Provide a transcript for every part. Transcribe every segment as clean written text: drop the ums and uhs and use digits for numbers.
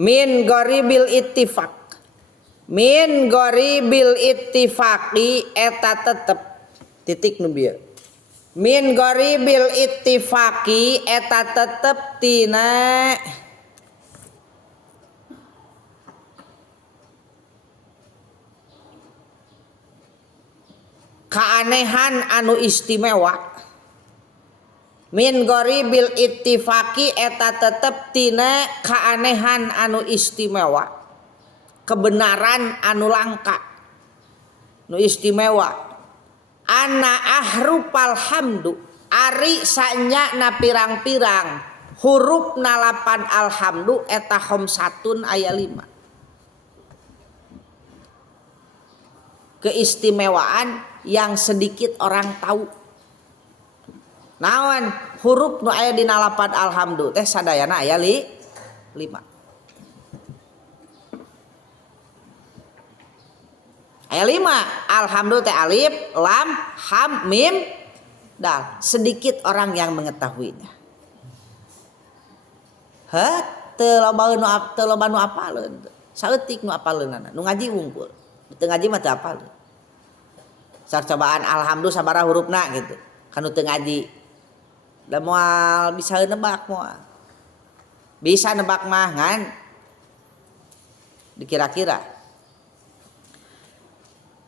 min ghoribil ittifaq. Min ghoribil ittifaqi eta tetep titik nu bieu. Min ghoribil ittifaqi eta tetep tina kaanehan anu istimewa. Min ghoribil ittifaqi eta tetep tina kaanehan anu istimewa. Kebenaran anu langka nu istimewa. Ana ahrufal hamdu ari sanyana pirang-pirang huruf nalapan alhamdu eta khamsatun aya 5. Keistimewaan yang sedikit orang tahu. Naon huruf nu aya dina lapan alhamdu teh sadayana aya 5. Aya 5. Alhamdulillah teh alif, lam, ham, mim, dal. Sedikit orang yang mengetahuinya. Teu loba nu apaleun. Saeutik nu apaleunana. Nu ngaji wungkul. Teu ngaji mah teu apaleun. Sak cobaan alhamdulillah sabaraha hurufna gitu. Kanu teu ngaji. Da moal bisa nebak moal. Bisa nebak mah ngan dikira-kira.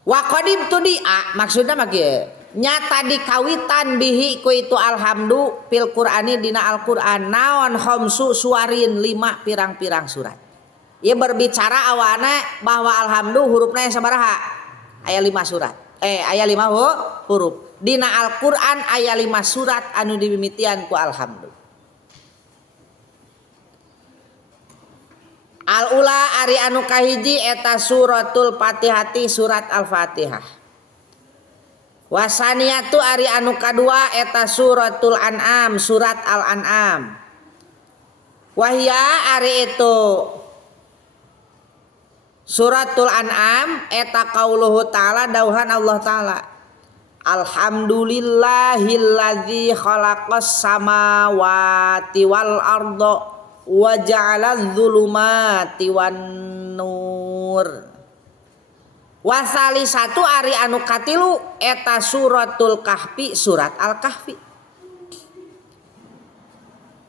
Wa qadim tudia maksudna mah kieu nyata dikawitan bihi ku itu alhamdu fil qur'ani dina Al-Qur'an naon khamsu suwarin 5 pirang-pirang surat. Ieu berbicara awana bahwa alhamdu hurufna yang sabaraha aya 5 surat. Aya 5 huruf. Dina Al-Qur'an aya 5 surat anu dimimitian ku alhamdu. Al-ula ari anu kahiji eta suratul Fatihati surat Al-Fatihah. Wasaniyatu ari anu kadua eta suratul An'am surat Al-An'am. Wahya ari itu suratul An'am eta qauluhu ta'ala dauhan Allah ta'ala. Alhamdulillahilladzi khalaqas samawati wal arda wa ja'alaz zulumati wan nur. Wasali satu ari anu katilu eta suratul kahfi surat al-kahfi.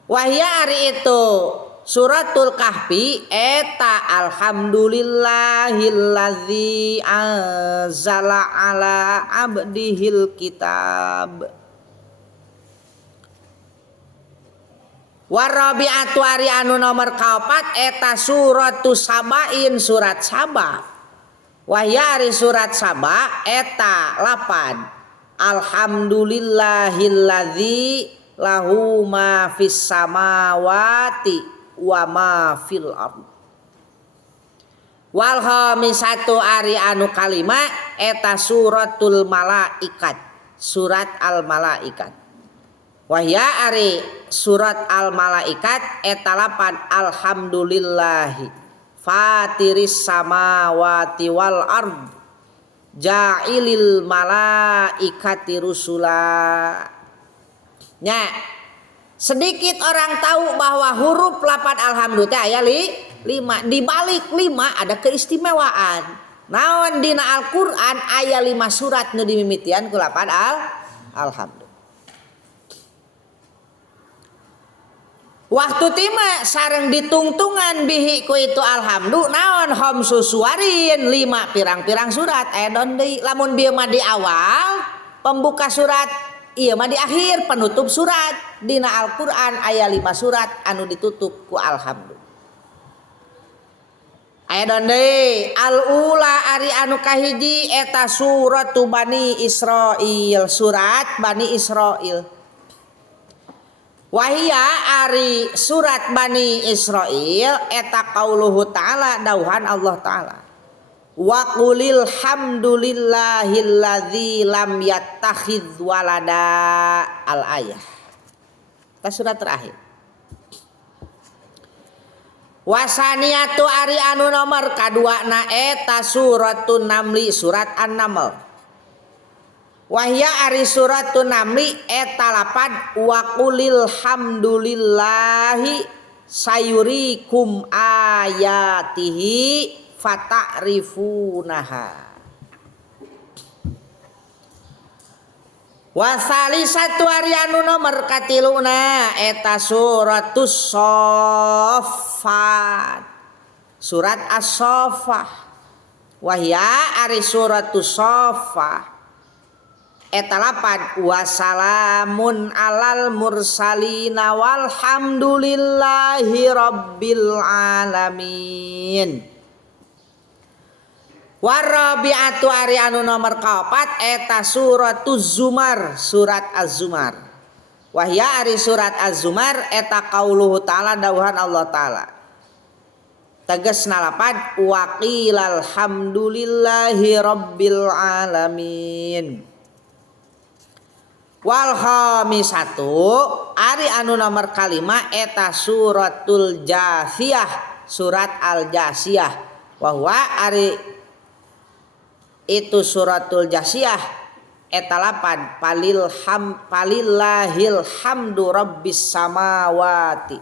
Wahya ari itu suratul kahfi eta alhamdulillahilladzi anzala ala abdihil kitab. Warabi'atu ari anu nomor kaopat eta suratus sabain surat Saba. Wahya ari surat Saba eta 8. Alhamdulillahilladzi lahu ma fis samawati wa ma fil ardh. Wal khamisatu ari anu kalima eta suratul malaikat surat al malaikat. Wahya ari surat al-malaikat eta 8 alhamdulillahi fatiris samawati wal ard ja'ilil malaikati rusula. Nya sedikit orang tahu bahwa huruf 8 alhamdulillah aya 5. Di balik 5 ada keistimewaan. Naon dina Al-Qur'an aya 5 surat nu dimimitian ku 8 alhamdulillah. Waktu tima sareng ditungtungan bihi ku itu alhamdu naon khamsu suwarin 5 pirang-pirang surat aya don deui lamun bieu mah di awal pembuka surat ieu mah di akhir penutup surat dina Al-Qur'an aya 5 surat anu ditutup ku alhamdu. Aya don deui al-ula ari anu kahiji eta suratu Bani Israil surat Bani Israil. Wahia ari surat Bani Israil eta qauluhu ta'ala dauhan Allah ta'ala. Wa qulil hamdulillahilladzi lam yattakhidz walada al ayah. Kita surat terakhir. Wasaniyatu ari anu nomor kaduana eta suratun Namli surat An-Naml. Wahya ari suratun Namli eta 8 wa qulil hamdulillahi sayurikum ayatihi fata'rifunaha. Wasali satu ari anu nomor katiluna eta suratus Shaffat. Surat As-Saffah. Wahya ari suratus Saffah. Eta lapan wasalamun alal mursalina walhamdulillahi rabbil alamin. Warabi'atu ari anu nomor kaopat eta suratuz Zumar, surat Az-Zumar. Wahya ari surat Az-Zumar eta qauluhu ta'ala dawuhan Allah ta'ala. Tegasna lapan waqilal hamdulillahi rabbil alamin. Wal khamisatu ari anu nomor kalima eta suratul Jasiyah, surat Al-Jasiyah. Wahwa ari itu suratul Jasiyah eta lapan palillahil hamdu rabbis samawati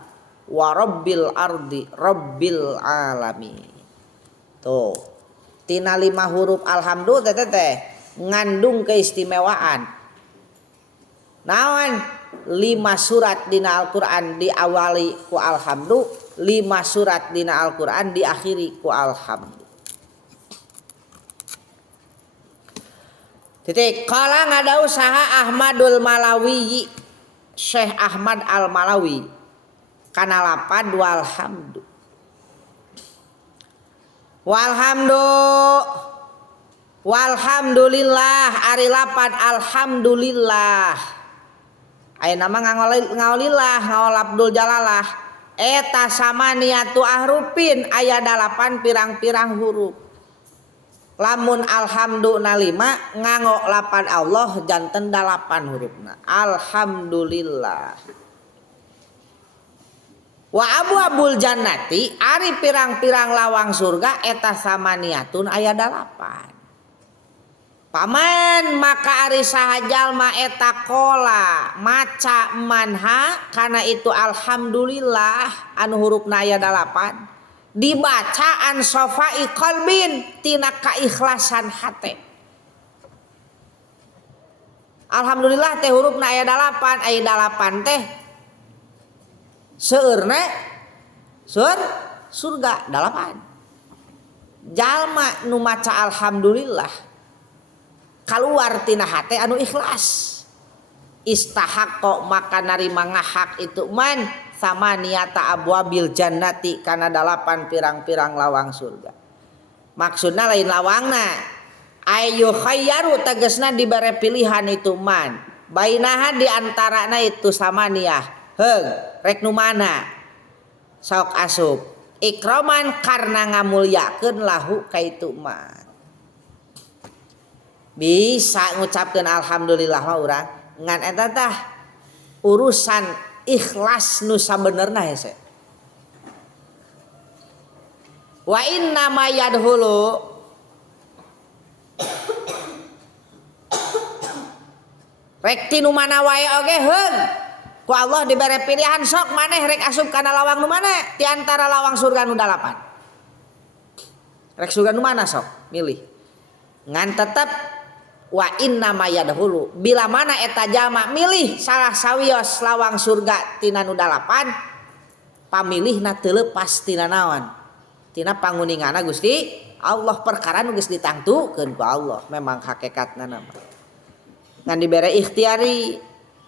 wa rabbil ardi rabbil alamin. Tuh tina 5 huruf alhamdu teh ngandung keistimewaan. Naon 5 surat dina Al-Qur'an diawali ku alhamdu, 5 surat dina Al-Qur'an diakhiri ku alhamdu. Titik kala ngadau saha Ahmadul Malawi, Syekh Ahmad Al-Malawi kana lapan walhamdu. Walhamdulillah ari lapan alhamdulillah. Aya nama ngaulillah ngaul Abdul Jalalah eta samaniatu ahrufin aya 8 pirang-pirang huruf. Lamun alhamdulillah 5 nganggo 8 Allah janten 8 hurufna. Alhamdulillah. Wa abul jannati ari pirang-pirang lawang surga eta samaniatun aya 8. Paman maka ari saha jalma eta kola maca manha kana itu alhamdulillah anu hurufna aya 8 dibaca an sofai qalbin tina keikhlasan hate. Alhamdulillah teh hurufna aya 8 teh seurna surga 8. Jalma nu maca alhamdulillah kaluar tina hate anu ikhlas istahaqqa maka narima ngahak itu man sama niata abwabil jannati kana 8 pirang-pirang lawang surga. Maksudna lain lawangna ayu khayyaru tegasna dibere pilihan itu man bainaha di antarana itu samaniyah heug rek nu mana sok asup ikraman karna ngamulyakeun lahu ka itu man. Bisa ngucapkeun alhamdulillah mah urang ngan eta tah urusan ikhlas nu sabenerna hese. Wa inna ma yadhulu rek tinu mana wae oge heung ku Allah dibere pilihan sok maneh rek asup kana lawang nu mana ti antara lawang surga nu 8. Rek surga nu mana sok milih. Ngan tetep wa inna ma yadhulu bila mana eta jalma milih salah sawios lawang surga tina nu 8 pamilihna teu leupas tina naon tina panguningana Gusti Allah perkara nu geus ditangtukeun ku Allah memang hakikatna nama ngan dibere ikhtiari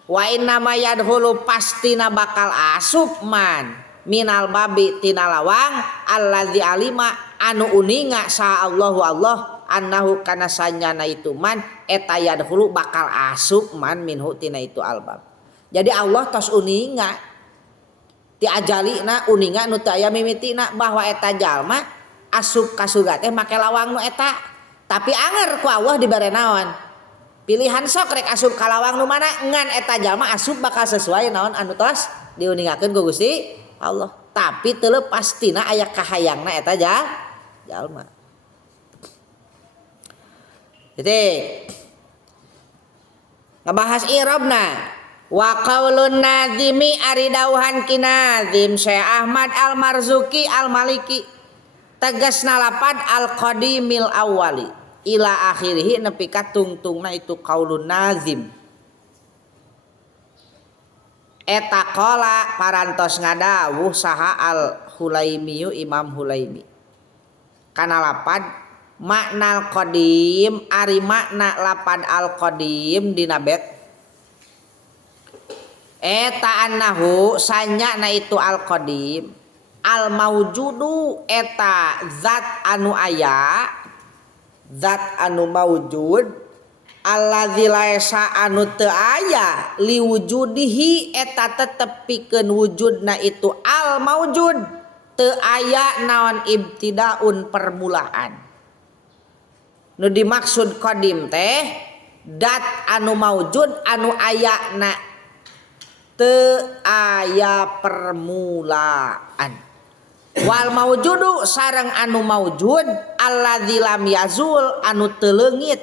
wa inna ma yadhulu pastina bakal asup man minal babi tina lawang allazi alima anu uninga sa Allahu Allah annahu kana sanyana itu man eta yadkhulu bakal asup man minhu tina itu albab. Jadi Allah tos uninga ti ajalina uninga nu teu aya mimitina bahwa eta jalma asup ka surga teh make lawang nu eta. Tapi anger ku Allah dibere naon? Pilihan sok rek asup ka lawang nu mana ngan eta jalma asup bakal sesuai naon anu tos diuningakeun ku Gusti Allah. Tapi teu leupas tina aya kahayangna eta jalma. Jadi ngebahas i'rabna Wa qaulun nazimi ari dauhan kinazim Syekh Ahmad Al-Marzuki Al-Maliki tegasna lapad al-qadimil awwali ila akhirih nepi ka tungtungna itu qaulun nazim eta qala parantos ngadawuh saha Al-Hulaimi Imam Hulaimi kana lapad makna al-qadim ari makna lapad al-qadim dina bet eta annahu sanyana itu al-qadim al-maujudu eta zat anu aya zat anu maujud allazi laisa anu teu aya liwujudihi eta tetep pikeun wujudna itu al-maujud teu aya naon ibtidaun permulaan nu dimaksud qadim teh dat anu maujud anu aya na teu aya permulaan wal maujudu sareng anu maujud alladzi lam yazul anu teu leungit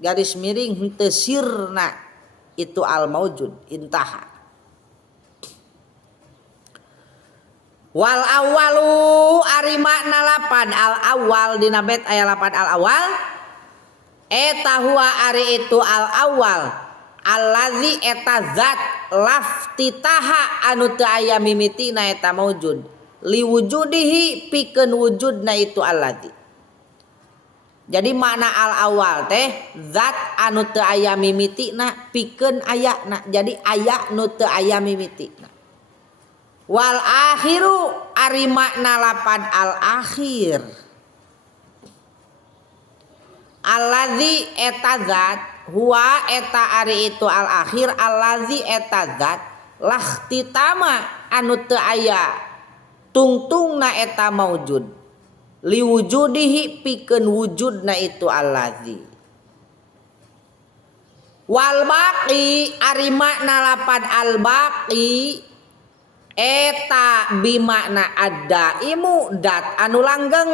garis miring henteu sirna itu al maujud intaha wal awwalu ari makna lapad al awwal dina bet aya lapad al awwal eta huwa ari itu al awwal allazi eta zat laftitaha anu teu aya mimitina eta maujud liwujudihi pikeun wujudna itu allazi. Jadi makna al awal teh zat anu teu aya mimitina pikeun ayana. Jadi aya nu teu aya mimitina. Wal akhiru ari makna lapad al akhir allazi eta zat huwa eta ari itu al akhir allazi eta zat lahtitama anu teu aya tungtungna eta maujud liwujudihi pikeun wujudna itu allazi. Wal baqi ari makna lapad al baqi eta bimakna ad-daimu dat anu langgeng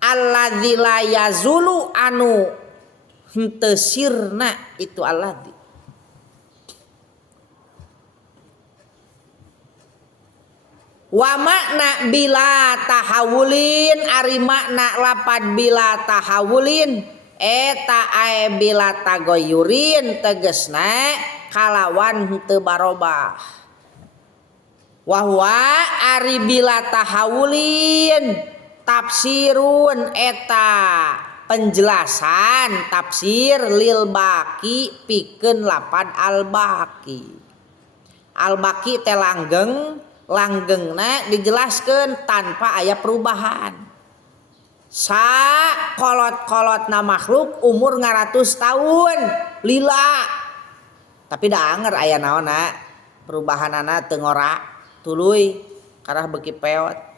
allazi la yazulu anu henteu sirna itu allazi. Wa makna bila tahawulin ari makna lapad bila tahawulin eta ae bila tagoyurin tegesna kalawan henteu barobah. Wa huwa ari bila tahawulin tafsirun eta penjelasan tafsir lil baqi pikeun lapad al baqi. Al baqi teh langgengna dijelaskeun tanpa aya perubahan. Sa kolot-kolotna makhluk umur 100 tahun lila. Tapi da anger aya naonna perubahanana teu ngora tuluy karah beuki peot.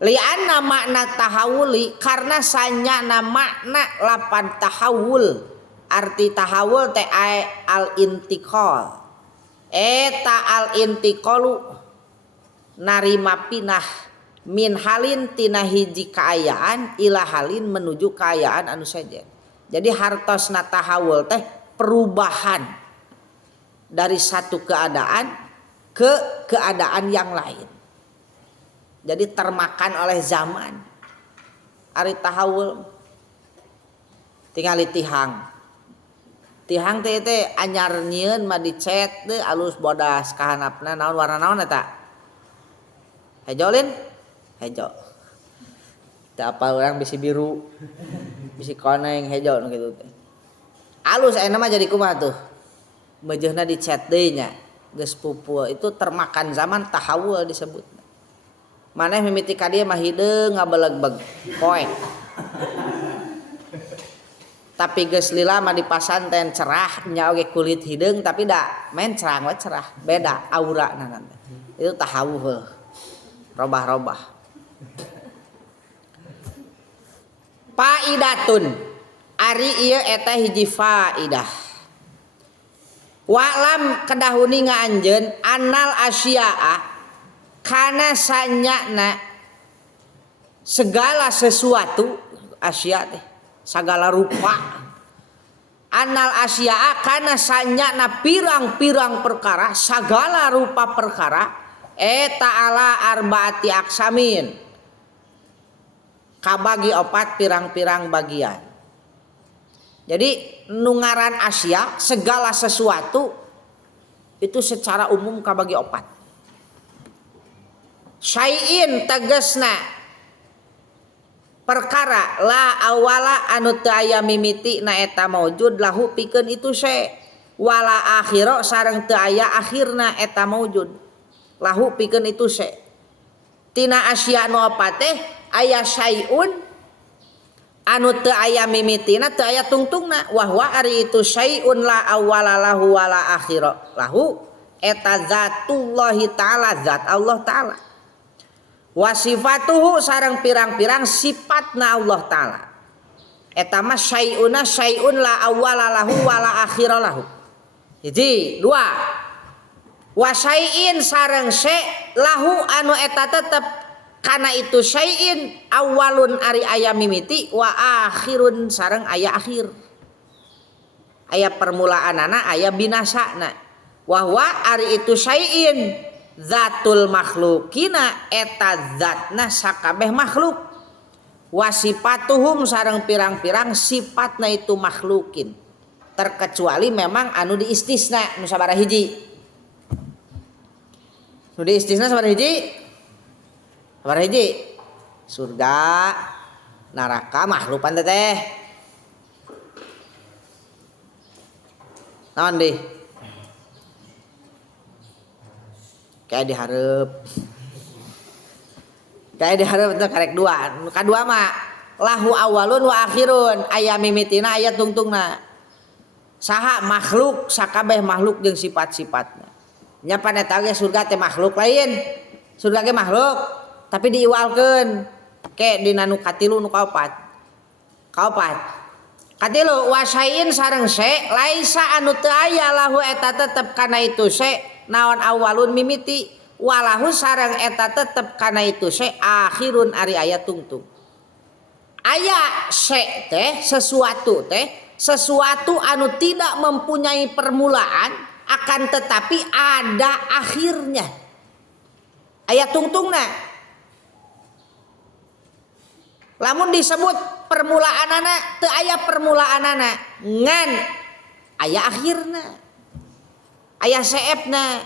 Lianna makna tahawuli karena sanyana makna lapan tahawul arti tahawul teh al intiqal eta al intiqalu narima pinah min halin tina hiji kaayaan ila halin menuju kaayaan anu saja. Jadi hartosna tahawul teh perubahan dari satu keadaan ke keadaan yang lain. Jadi termakan oleh zaman. Ari tahawul tingali tihang. Tihang teh anyar nyieun mah dicet teh alus bodas kahanapna naon warna naon eta? Hejo lin? Hejo. Teu apa urang bisi biru. Bisi koneng hejo nu kitu teh. Alus ayeuna mah jadi kumaha tuh? Meujeuhna dicet deui nya. Geus pupul itu termakan zaman tahawul disebut. Maneh mimiti ka dieu mah hideung ngabeleg-beg poek. Tapi geus lila mah di pasanten cerah nya oge kulit hideung tapi da men cerang we cerah beda aurana nanti. Itu tahawul. Robah-robah. Faidatun ari ieu eta hiji faidah. Wa'lam kedahuni ngaanjeun annal asya'a kana sanyana segala sesuatu asya teh segala rupa Anal asya'a kana sanyana pirang-pirang perkara sagala rupa perkara eta ala arbaati aksamin kabagi opat pirang-pirang bagian. Jadi nungaran asya segala sesuatu itu secara umum kabagi opat. Syai'in tegesna perkara la awala anu teu aya mimiti na eta maujud lahu pikeun itu syai' wala akhira sareng teu aya akhirna eta maujud lahu pikeun itu syai' tina asya nu opat teh aya syai'un anu teu aya mimitina teu aya tungtungna wahwa ari itu syai'un la awala lahu wala akhira lahu eta zatullahi ta'ala zat Allah ta'ala wasifatuhu sareng pirang-pirang sifatna Allah ta'ala eta mah syai'una syai'un la awwala lahu wala akhira lahu. Hiji dua wasyai'in sareng syai' lahu anu eta tetep kana itu syai'in awalun ari aya mimiti wa akhirun sareng aya akhir aya permulaanana aya binasana wahwa ari itu syai'in zatul makhlukina eta zatna sakabeh makhluk wasifatuhum sareng pirang-pirang sifatna itu makhlukin terkecuali memang anu diistisna nu sabaraha hiji nu diistisna sabaraha hiji surga neraka makhlukan teh naon deui kayak dihareup itu karek dua kadua mah lahu awalun wa akhirun aya mimitina aya tungtungna saha makhluk sakabeh makhluk jeung sifat-sifatna nya pan eta ge surga teh makhluk lain surga ge makhluk tapi diiwalkeun ke dina nu katilu nu kaopat katilu wasain sareng syai' laisa anu teu aya lahu eta tetep kana itu syai' naon awalun mimiti walahu sareng eta tetep kana itu syai' akhirun ari aya tungtung aya syai' teh sesuatu anu tidak mempunyai permulaan akan tetapi ada akhirnya aya tungtungna lamun disebut permulaanana teu aya permulaanana ngan aya akhirna aya seepna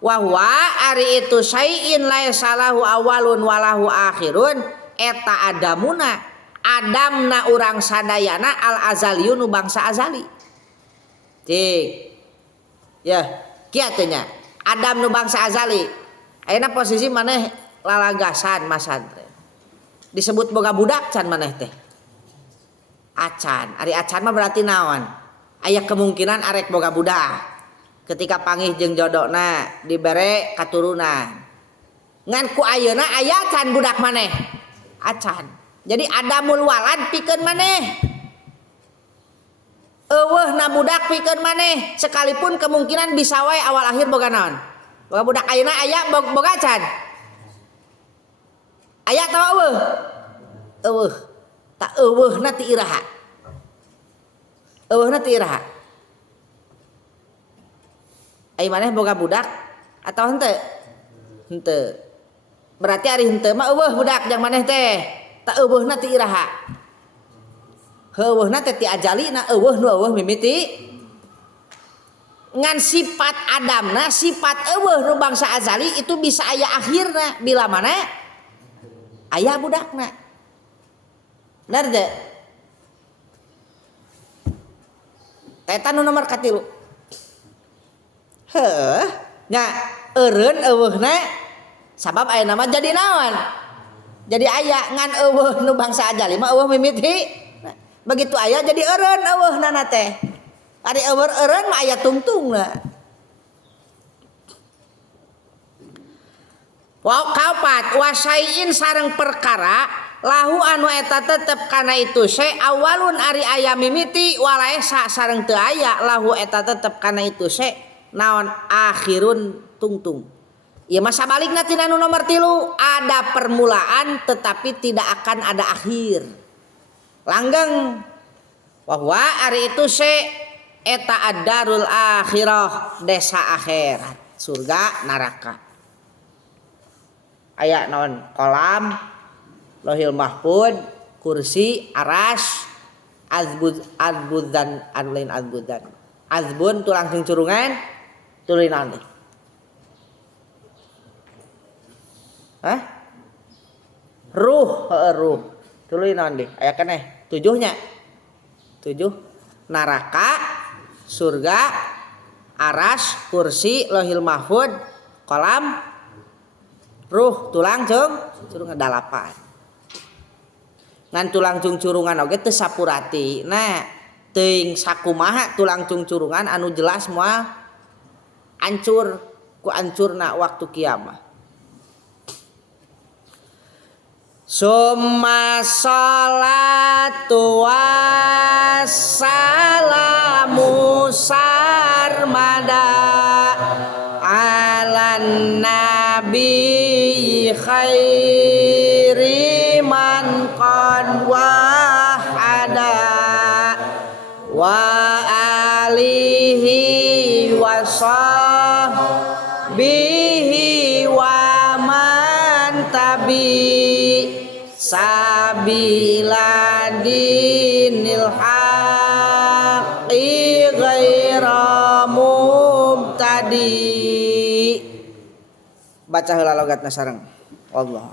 wahwa ari itu syai'in laisa lahu awalun walahu akhirun eta adamuna adamna urang sadayana al azaliyun bangsa azali tik ya kieu teh nya adam nu bangsa azali ayeuna posisi maneh lalagasan masan disebut boga budak can maneh teh acan ari acan mah berarti naon aya kemungkinan arek boga budak ketika panggih jeung jodona dibere katurunan ngan ku ayeuna aya can budak maneh acan jadi adamul walad pikeun maneh eueuhna budak pikeun maneh sekalipun kemungkinan bisa wae awal akhir boga naon boga budak ayeuna aya boga acan aya tah eueuh tak eueuhna ti iraha ai maneh boga budak atau henteu berarti ari henteu mah eueuh budak jang maneh teh ta eueuhna ti iraha heueuhna teh ti ajalina eueuh nu eueuh mimiti ngan sifat adamna sifat eueuh nu bangsa azali itu bisa aya akhirna bila mana aya budakna bener teh eta nu nomor katilu heuh nya eureun eueuhna sabab aya nama jadi naon jadi aya ngan eueuh nu bangsa ajali mah eueuh mimiti nah, begitu aya jadi eureun eueuhnana teh ari eureun mah aya tungtungna wa kaopat wasaiin sareng perkara lahu anu eta tetep kana itu syai' awalun ari aya mimiti walaesa sareng teu aya lahu eta tetep kana itu syai' naon akhirun tungtung ieu mah sabalikna tina nu nomor 3 ada permulaan tetapi tidak akan ada akhir langgeng Wahwa ari itu eta ad-darul akhirah, desa akhirat, surga neraka. Aya naon? Kolam, Lauhil Mahfuz, kursi, aras, azbudan, azbun tulang cungcurungan, tuluy naon deui? Hah? Ruh. Tuluy naon deui? Aya keneh 7-nya. 7 neraka, surga, aras, kursi, Lauhil Mahfuz, kolam, ruh, tulang cungcurungan 8. Ngan tulang cungcurungan oge teu sapurati. Nah, teuing sakumaha tulang cungcurungan anu jelas moal hancur ku hancurna waktu kiamat. Summa sholatu wassalamu sarmada alan nabi khairi man qad wahada wa alihi wa sahbihi wa man tabi sabila dinil haqqi ghaira mubtadi. Baca heula logatna sareng. Allah.